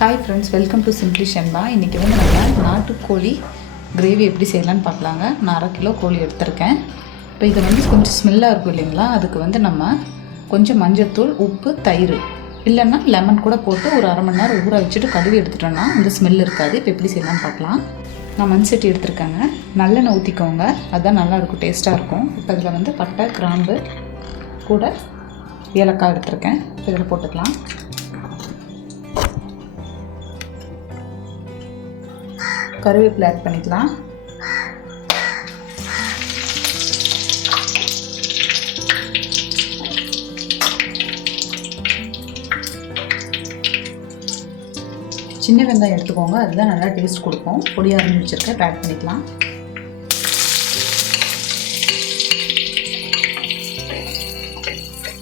Hi friends, welcome to simply Shenba. இன்றைக்கி வந்து நம்ம நாட்டுக்கோழி கிரேவி எப்படி செய்யலான்னு பார்க்கலாங்க. நான் 1/2 கிலோ கோழி எடுத்திருக்கேன். இப்போ இது வந்து கொஞ்சம் ஸ்மெல்லாக இருக்கும் இல்லைங்களா, அதுக்கு வந்து நம்ம கொஞ்சம் மஞ்சள்தூள், உப்பு, தயிர் இல்லைன்னா லெமன் கூட போட்டு ஒரு 1/2 மணி நேரம் ஊற வச்சுட்டு கழுவி எடுத்துட்டோன்னா அந்த ஸ்மெல் இருக்காது. இப்போ எப்படி செய்யலான்னு பார்க்கலாம். நான் மண் சட்டி எடுத்துருக்கேங்க. நல்லெண்ணெய் ஊற்றிக்கோங்க, அதுதான் நல்லாயிருக்கும், டேஸ்ட்டாக இருக்கும். இப்போ இதில் வந்து பட்டை, கிராம்பு கூட ஏலக்காய் எடுத்துருக்கேன். இதில் போட்டுக்கலாம். கருவேப்பிலை ஆட் பண்ணிக்கலாம். சின்ன வெங்காயம் எடுத்துக்கோங்க, அதுதான் நல்லா டேஸ்ட் கொடுக்கும். பொடியாக அரைஞ்சி வச்சுருக்கேன், ஆட் பண்ணிக்கலாம்.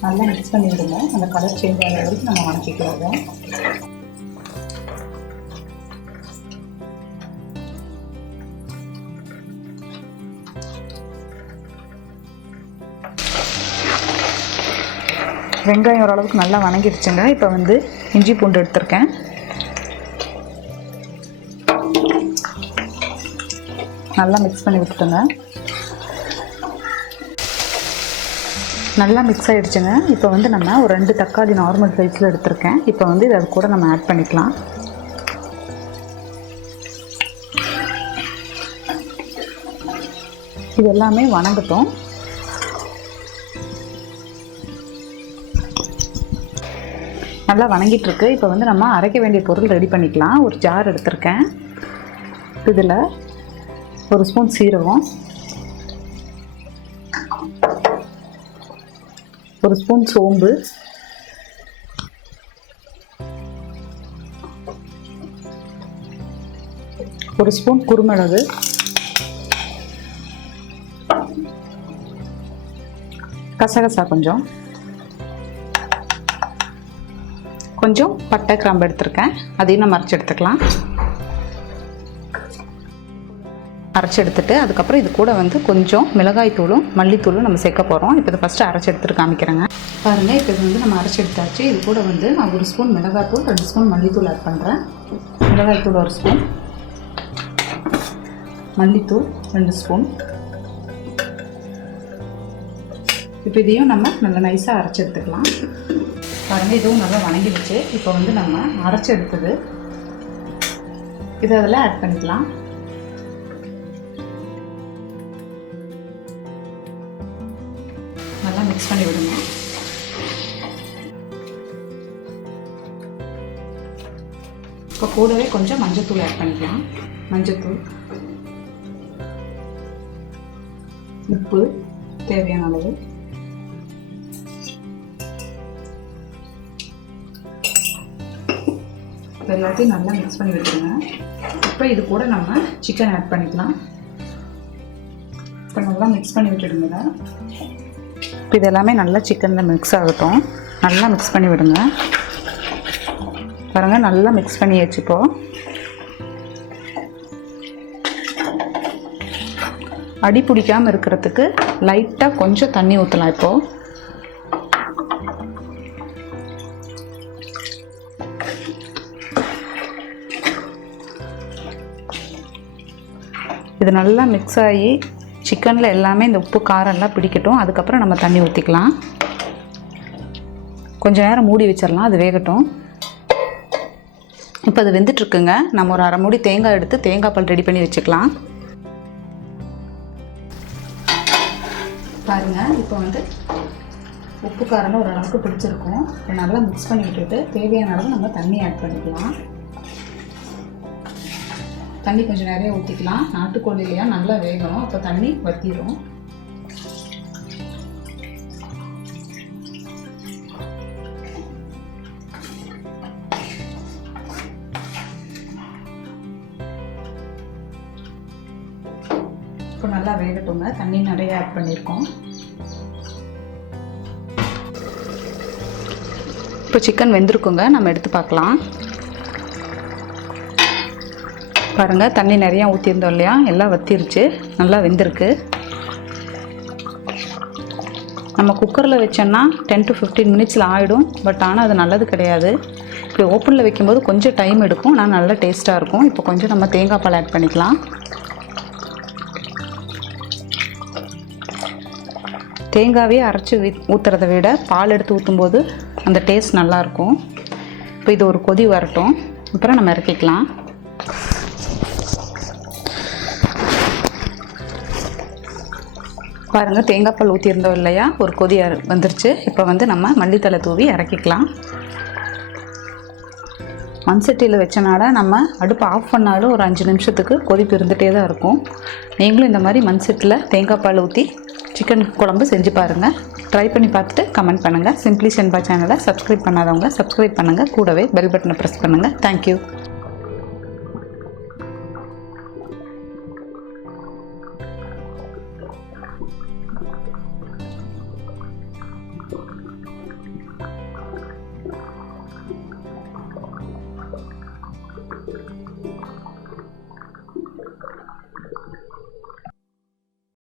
நல்லா மிக்ஸ் பண்ணி விடுங்க. அந்த கலர் சேஞ்ச் ஆகிற வரைக்கும் நம்ம வணக்கிக்கலாம். வெங்காயம் ஓரளவுக்கு நல்லா வணங்கிடுச்சுங்க. இப்போ வந்து இஞ்சி பூண்டு எடுத்திருக்கேன். நல்லா மிக்ஸ் பண்ணி விட்டுட்டுங்க. நல்லா மிக்ஸ் ஆகிடுச்சுங்க. இப்போ வந்து நம்ம ஒரு 2 தக்காளி நார்மல் சைஸில் எடுத்திருக்கேன். இப்போ வந்து இதை கூட நம்ம ஆட் பண்ணிக்கலாம். இது எல்லாமே வணங்கட்டும். நல்லா வணங்கிட்டுருக்கு. இப்போ வந்து நம்ம அரைக்க வேண்டிய பொருள் ரெடி பண்ணிக்கலாம். ஒரு ஜார் எடுத்திருக்கேன். இதில் 1 ஸ்பூன் சீரகம், 1 ஸ்பூன் சோம்பு, 1 ஸ்பூன் குருமிளகு, கசகசா கொஞ்சம் பட்டை, கிராம்பு எடுத்துருக்கேன். அதையும் நம்ம அரைச்சி எடுத்துக்கலாம். அரைச்சி எடுத்துட்டு அதுக்கப்புறம் இது கூட வந்து கொஞ்சம் மிளகாய் தூளும் மல்லித்தூளும் நம்ம சேர்க்க போகிறோம். இப்போ இதை ஃபஸ்ட்டு அரைச்சி எடுத்துகிட்டு காமிக்கிறேங்க. பாருங்கள், இப்போ இது வந்து நம்ம அரைச்சி எடுத்தாச்சு. இது கூட வந்து நான் 1 ஸ்பூன் மிளகாய்த்தூள், 2 ஸ்பூன் மல்லித்தூள் ஆட் பண்ணுறேன். மிளகாய்த்தூள் 1 ஸ்பூன், மல்லித்தூள் 2 ஸ்பூன். இப்போ இதையும் நம்ம நல்லா நைஸாக அரைச்சி எடுத்துக்கலாம். பாருங்கள், இதுவும் நல்லா வணங்கிடுச்சு. இப்போ வந்து நம்ம அரைச்சி எடுத்தது இதை அதில் ஆட் பண்ணிக்கலாம். நல்லா மிக்ஸ் பண்ணி விடுங்க. இப்போ கூடவே கொஞ்சம் மஞ்சள்தூள் ஆட் பண்ணிக்கலாம். மஞ்சள்தூள், உப்பு தேவையான அளவு, எல்லாத்தையும் நல்லா மிக்ஸ் பண்ணி விட்டுருங்க. இப்போ இது கூட நம்ம சிக்கன் ஆட் பண்ணிக்கலாம். இப்போ நல்லா மிக்ஸ் பண்ணி விட்டுடுங்க. இப்போ இது எல்லாமே நல்லா சிக்கனில் மிக்ஸ் ஆகட்டும். நல்லா மிக்ஸ் பண்ணி விடுங்க. பாருங்கள், நல்லா மிக்ஸ் பண்ணியாச்சு. இப்போ அடி பிடிக்காமல் இருக்கிறதுக்கு லைட்டாக கொஞ்சம் தண்ணி ஊற்றலாம். இப்போது இது நல்லா மிக்ஸ் ஆகி சிக்கனில் எல்லாமே இந்த உப்பு காரம்லாம் பிடிக்கட்டும். அதுக்கப்புறம் நம்ம தண்ணி ஊற்றிக்கலாம். கொஞ்சம் நேரம் மூடி வச்சிடலாம், அது வேகட்டும். இப்போ அது வெந்துட்டுருக்குங்க. நம்ம ஒரு 1/2 மூடி தேங்காய் எடுத்து தேங்காய் பால் ரெடி பண்ணி வச்சுக்கலாம். பாருங்கள், இப்போ வந்து உப்பு காரம் ஓரளவுக்கு பிடிச்சிருக்கும். நல்லா மிக்ஸ் பண்ணி விட்டுட்டு தேவையான அளவு நம்ம தண்ணி ஆட் பண்ணிக்கலாம். தண்ணி கொஞ்சம் நிறைய ஊற்றிக்கலாம். நாட்டுக்கோழி இல்லையா, நல்லா வேகணும். அப்போ தண்ணி வற்றிடும். இப்போ நல்லா வேகட்டுங்க. தண்ணி நிறைய ஆட் பண்ணியிருக்கோம். இப்போ சிக்கன் வெந்திருக்குங்க. நம்ம எடுத்து பார்க்கலாம். பாருங்கள், தண்ணி நிறையா ஊற்றிருந்தோம் இல்லையா, எல்லாம் வற்றிருச்சு, நல்லா வெந்திருக்கு. நம்ம குக்கரில் வச்சோன்னா 10 to 15 மினிட்ஸில் ஆகிடும். பட் ஆனால் அது நல்லது கிடையாது. இப்படி ஓப்பனில் வைக்கும்போது கொஞ்சம் டைம் எடுக்கும், ஆனால் நல்லா டேஸ்ட்டாக இருக்கும். இப்போ கொஞ்சம் நம்ம தேங்காய் பால் ஆட் பண்ணிக்கலாம். தேங்காவே அரைச்சி ஊற்றுறத விட பால் எடுத்து ஊற்றும்போது அந்த டேஸ்ட் நல்லாயிருக்கும். இப்போ இது ஒரு கொதி வரட்டும், அப்புறம் நம்ம இறக்கிக்கலாம். பாருங்கள், தேங்காய் பால் ஊற்றியிருந்தோம் இல்லையா, ஒரு கொதி வந்துருச்சு. இப்போ வந்து நம்ம மல்லித்தலை தூவி இறக்கிக்கலாம். மண் சட்டியில் வச்சனால நம்ம அடுப்பை ஆஃப் பண்ணாலும் ஒரு 5 நிமிஷத்துக்கு கொதிப்பு இருந்துகிட்டே தான் இருக்கும். நீங்களும் இந்த மாதிரி மண் சட்டியில் தேங்காய் பால் ஊற்றி சிக்கன் குழம்பு செஞ்சு பாருங்கள். ட்ரை பண்ணி பார்த்துட்டு கமெண்ட் பண்ணுங்கள். சிம்பிளி ஷென்பா சேனலை சப்ஸ்கிரைப் பண்ணாதவங்க சப்ஸ்கிரைப் பண்ணுங்கள். கூடவே பெல் பட்டனை ப்ரெஸ் பண்ணுங்கள். தேங்க்யூ.